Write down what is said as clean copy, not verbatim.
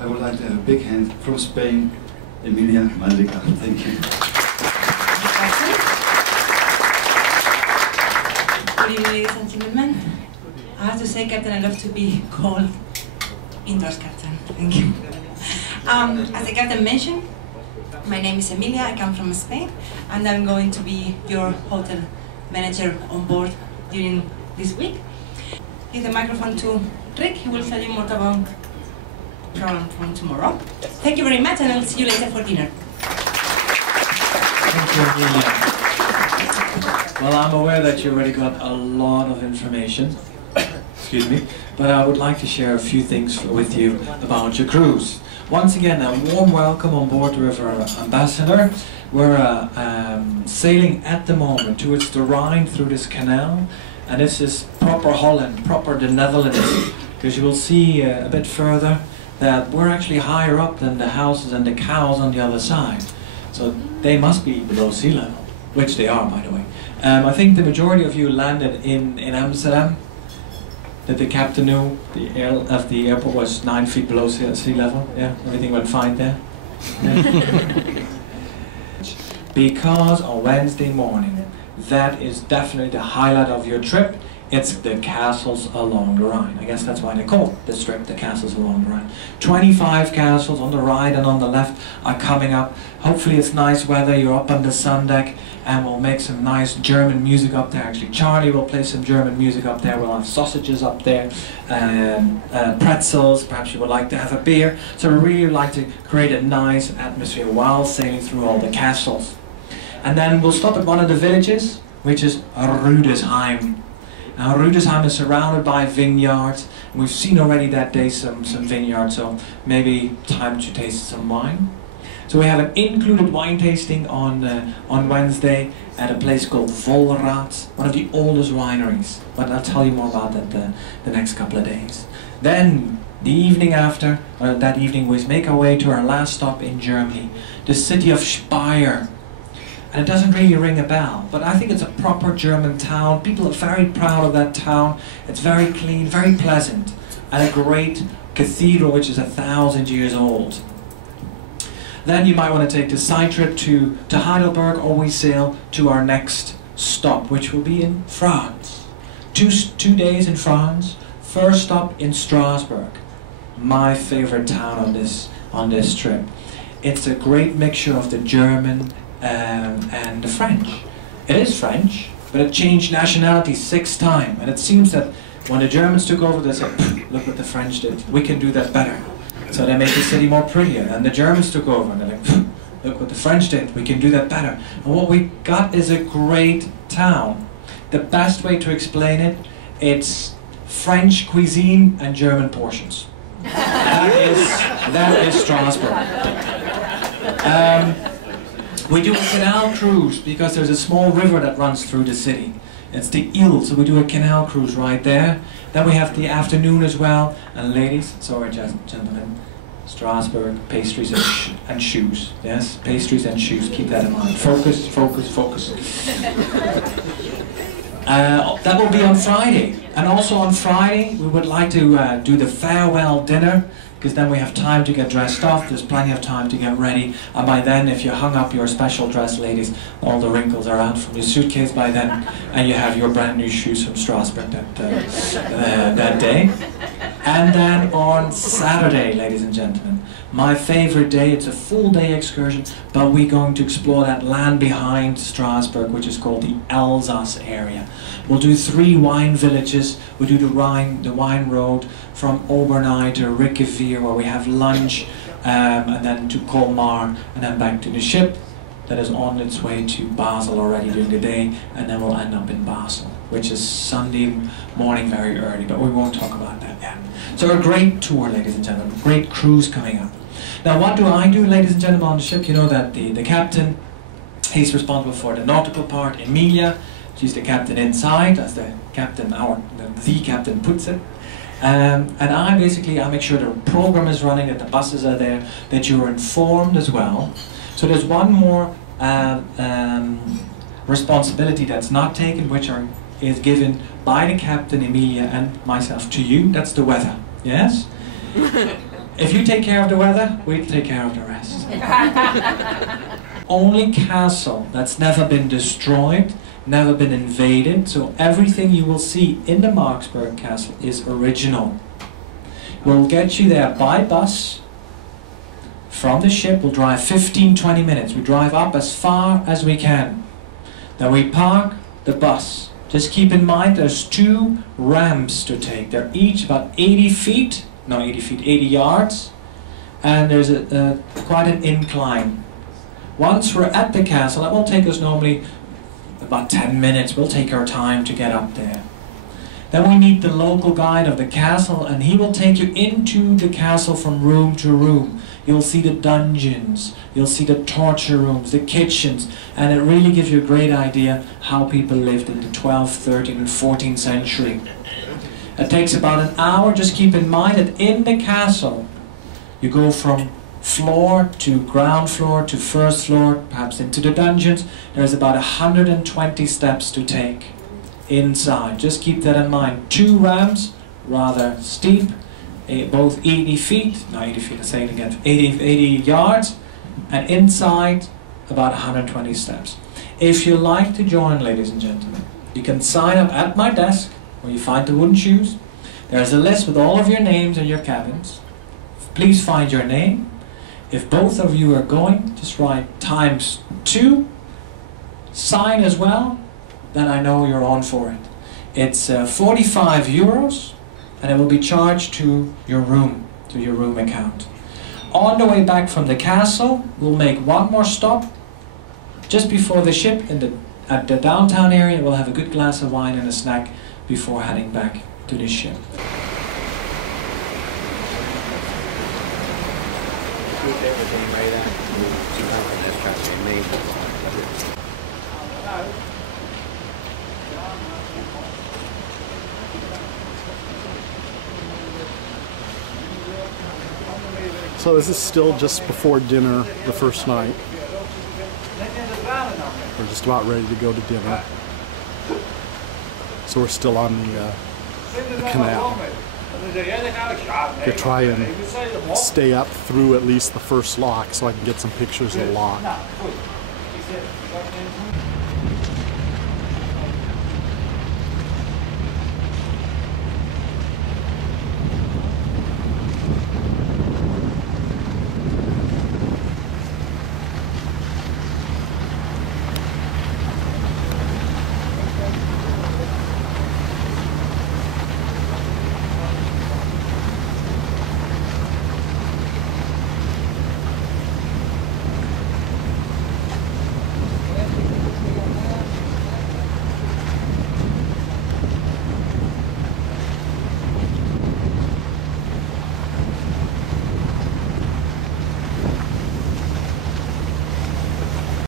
I would like to have a big hand from Spain, Emilia Maldica. Thank you. Good evening, ladies and gentlemen. I have to say, Captain, I love to be called Indoors Captain. Thank you. As the Captain mentioned, my name is Emilia, I come from Spain, and I'm going to be your hotel manager on board during this week. Give the microphone to Rick, he will tell you more about the program from tomorrow. Thank you very much, and I'll see you later for dinner. Thank you, Emilia. Well, I'm aware that you already got a lot of information, excuse me, but I would like to share a few things with you about your cruise. Once again, a warm welcome on board the River Ambassador. We're sailing at the moment towards the Rhine through this canal, and this is proper Holland, proper the Netherlands, because you will see a bit further that we're actually higher up than the houses and the cows on the other side. So they must be below sea level, which they are, by the way. I think the majority of you landed in Amsterdam. That the captain knew the airport was 9 feet below sea level. Yeah, everything went fine there. Yeah. Because on Wednesday morning, that is definitely the highlight of your trip. It's the castles along the Rhine. I guess that's why they call this trip the castles along the Rhine. 25 castles on the right and on the left are coming up. Hopefully it's nice weather, you're up on the sun deck, and we'll make some nice German music up there. Actually, Charlie will play some German music up there. We'll have sausages up there, pretzels. Perhaps you would like to have a beer. So we really like to create a nice atmosphere while sailing through all the castles. And then we'll stop at one of the villages, which is Rüdesheim. Now, Rüdesheim is surrounded by vineyards. We've seen already that day some vineyards, so maybe time to taste some wine. So we have an included wine tasting on Wednesday at a place called Volraad, one of the oldest wineries. But I'll tell you more about that the next couple of days. Then, the evening after, that evening, we make our way to our last stop in Germany, the city of Speyer. And it doesn't really ring a bell, but I think it's a proper German town. People are very proud of that town. It's very clean, very pleasant, and a great cathedral which is 1,000 years old. Then you might want to take the side trip to Heidelberg, or we sail to our next stop, which will be in France. Two days in France. First stop in Strasbourg, my favorite town on this trip. It's a great mixture of the German and the French. It is French, but it changed nationality 6 times, and it seems that when the Germans took over, they said, look what the French did, we can do that better. So they made the city more prettier, and the Germans took over, and they're like, look what the French did, we can do that better. And what we got is a great town. The best way to explain it, it's French cuisine and German portions. That is Strasbourg. We do a canal cruise because there's a small river that runs through the city. It's the Ile, so we do a canal cruise right there. Then we have the afternoon as well. And ladies, sorry gentlemen, Strasbourg, pastries and shoes. Yes, pastries and shoes, keep that in mind. Focus, focus, focus. That will be on Friday. And also on Friday, we would like to do the farewell dinner, because then we have time to get dressed up, there's plenty of time to get ready, and by then, if you hung up your special dress, ladies, all the wrinkles are out from your suitcase by then, and you have your brand new shoes from Strasbourg that day. And then on Saturday, ladies and gentlemen, my favorite day, it's a full day excursion, but we're going to explore that land behind Strasbourg, which is called the Alsace area. We'll do 3 wine villages. We'll do the wine road from Obernai to Riquewier, where we have lunch, and then to Colmar, and then back to the ship that is on its way to Basel already during the day, and then we'll end up in Basel, which is Sunday morning very early, but we won't talk about that yet. So a great tour, ladies and gentlemen, great cruise coming up. Now what do I do, ladies and gentlemen, on the ship? You know that the captain, he's responsible for the nautical part. Emilia, she's the captain inside, as the captain puts it. And I make sure the program is running, that the buses are there, that you're informed as well. So there's one more responsibility that's not taken, which is given by the captain, Emilia, and myself to you. That's the weather. Yes? If you take care of the weather, we'll take care of the rest. Only castle that's never been destroyed, never been invaded, so everything you will see in the Marksburg Castle is original. We'll get you there by bus. From the ship, we'll drive 15-20 minutes. We drive up as far as we can. Then we park the bus. Just keep in mind there's 2 ramps to take. They're each about 80 feet, no 80 feet, 80 yards. And there's quite an incline. Once we're at the castle, that will take us normally about 10 minutes. We'll take our time to get up there. Then we meet the local guide of the castle, and he will take you into the castle from room to room. You'll see the dungeons, you'll see the torture rooms, the kitchens, and it really gives you a great idea how people lived in the 12th, 13th, and 14th century. It takes about an hour. Just keep in mind that in the castle, you go from floor to ground floor to first floor, perhaps into the dungeons. There's about 120 steps to take inside. Just keep that in mind. 2 ramps, rather steep, both 80 feet, not 80 feet, I'm saying it again, 80 yards, and inside about 120 steps. If you like to join, ladies and gentlemen, you can sign up at my desk where you find the wooden shoes. There's a list with all of your names and your cabins. Please find your name. If both of you are going, just write ×2, sign as well, then I know you're on for it. It's 45 euros, and it will be charged to your room account. On the way back from the castle, we'll make one more stop just before the ship at the downtown area. We'll have a good glass of wine and a snack before heading back to the ship. So this is still just before dinner the first night. We're just about ready to go to dinner. So we're still on the canal. To try and stay up through at least the first lock so I can get some pictures of the lock.